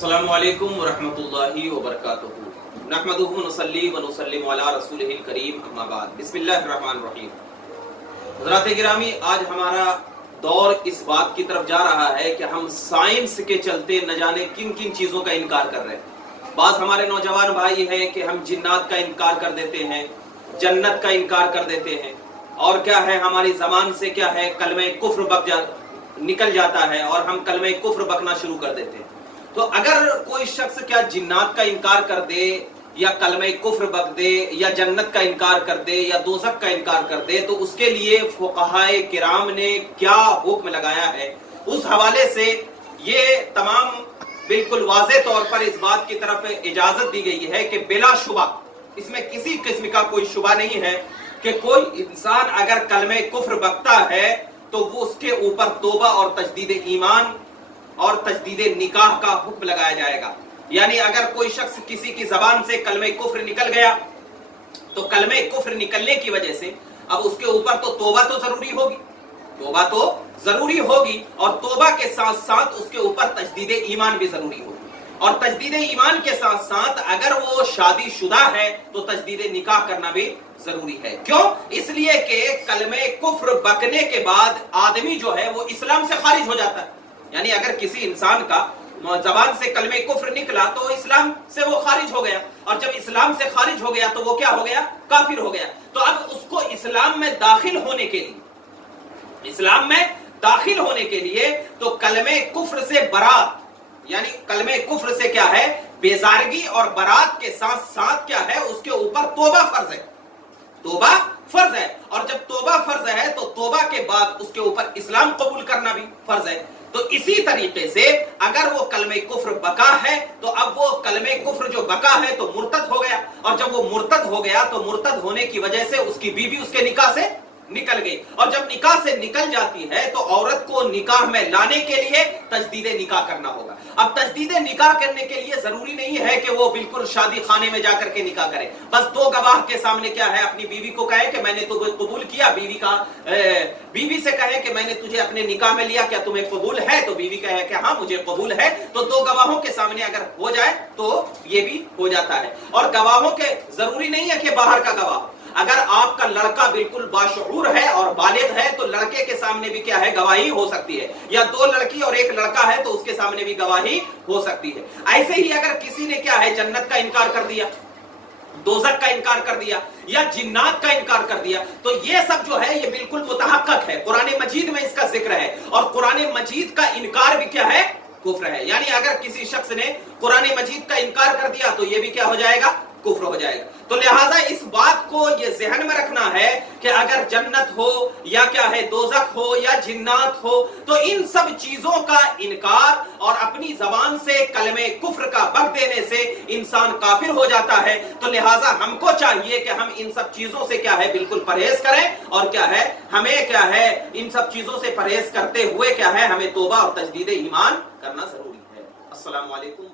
अस्सलामु अलैकुम वरहमतुल्लाहि वबरकातुहू नहमदुहु व नुसल्ली व नुसल्लिमु अला रसूलिहिल करीम अम्मा बाद बिस्मिल्लाहिर रहमानिर रहीम। हज़रात गिरामी, आज हमारा दौर इस बात की तरफ जा रहा है कि हम साइंस के चलते न जाने किन किन चीज़ों का इनकार कर रहे हैं। बाज़ हमारे नौजवान भाई हैं कि हम जिन्नात का इनकार कर देते हैं, जन्नत का इनकार कर देते हैं, और क्या है हमारी ज़बान से क्या है कलमे कुफ्र निकल जाता है और हम कलमे कुफ्र बकना शुरू कर देते हैं। तो अगर कोई शख्स क्या जिन्नात का इनकार कर दे या कलमे कुफ्र बक दे या जन्नत का इनकार कर दे या दोज़ख का इनकार कर दे, तो उसके लिए फुक़हाए किराम ने क्या हुक्म लगाया है, उस हवाले से ये तमाम बिल्कुल वाज़े तौर पर इस बात की तरफ इजाजत दी गई है कि बिला शुबा, इसमें किसी किस्म का कोई शुबा नहीं है कि कोई इंसान अगर कलमे कुफ्र बकता है तो वो उसके ऊपर तौबा और तजदीद ईमान और तजदीद निकाह का हुक्म लगाया जाएगा। यानी अगर कोई शख्स किसी की जबान से कलमे कुफ्र निकल गया तो कलमे कुफ्र निकलने की वजह से अब उसके ऊपर तो तौबा तो जरूरी होगी, तौबा तो जरूरी होगी, और तौबा के साथ साथ उसके ऊपर तजदीद ईमान भी जरूरी होगी। और तजदीद ईमान के साथ साथ अगर वो शादीशुदा है तो तजदीद निकाह करना भी जरूरी है। क्यों? इसलिए कि कलमे कुफ्र बकने के बाद आदमी जो है वो इस्लाम से खारिज हो जाता है। यानी अगर किसी इंसान का जबान से कलमे कुफ्र निकला तो इस्लाम से वो खारिज हो गया, और जब इस्लाम से खारिज हो गया तो वो क्या हो गया? काफिर हो गया। तो अब उसको इस्लाम में दाखिल होने के लिए, इस्लाम में दाखिल होने के लिए तो कलमे कुफ्र से बरात, यानी कलमे कुफ्र से क्या है बेजारगी और बरात के साथ साथ क्या है उसके ऊपर तौबा फर्ज है, तौबा फर्ज है। और जब तौबा फर्ज है तो तौबा के बाद उसके ऊपर इस्लाम कबूल करना भी फर्ज है। तो इसी तरीके से अगर वो कलमे कुफ्र बका है तो अब वो कलमे कुफ्र जो बका है तो मुर्तद हो गया, और जब वो मुर्तद हो गया तो मुर्तद होने की वजह से उसकी बीवी उसके निकाह से निकल गई, और जब निकाह से निकल जाती है तो औरत को निकाह में लाने के लिए तजदीद निकाह करना होगा। अब तजदीद निकाह करने के लिए जरूरी नहीं है कि वो बिल्कुल शादी खाने में जाकर के निकाह करे, बस दो गवाह के सामने क्या है अपनी बीवी को कहे कि मैंने तुझे कबूल किया, बीवी से कहे कि मैंने तुझे अपने निकाह में लिया, क्या तुम्हें कबूल है? तो बीवी कहे कि हाँ मुझे कबूल है, तो दो गवाहों के सामने अगर हो जाए तो ये भी हो जाता है। और गवाहों के जरूरी नहीं है कि बाहर का गवाह, अगर आपका लड़का बिल्कुल बाशऊर है और बालिग है तो लड़के के सामने भी क्या है गवाही हो सकती है, या दो लड़की और एक लड़का है तो उसके सामने भी गवाही हो सकती है। ऐसे ही अगर किसी ने क्या है जन्नत का इनकार कर दिया, दोज़ख का इनकार कर दिया या जिन्नात का इनकार कर दिया, तो ये सब जो है ये बिल्कुल मुतहक्कक है, कुरान मजीद में इसका जिक्र है, और कुरान मजीद का इनकार भी क्या है कुफ्र है। यानी अगर किसी शख्स ने कुरान मजीद का इनकार कर दिया तो ये भी क्या हो जाएगा? कुफ्र हो जाएगा। तो लिहाजा इस बात को ये ज़हन में रखना है कि अगर जन्नत हो या क्या है दोज़ख हो या जिन्नात हो, तो इन सब चीजों का इनकार और अपनी जबान से कलमे कुफ्र का बक देने से इंसान काफिर हो जाता है। तो लिहाजा हमको चाहिए कि हम इन सब चीजों से क्या है बिल्कुल परहेज करें, और क्या है हमें क्या है इन सब चीजों से परहेज करते हुए क्या है हमें तौबा और तजदीद ईमान करना जरूरी है। अस्सलामु अलैकुम।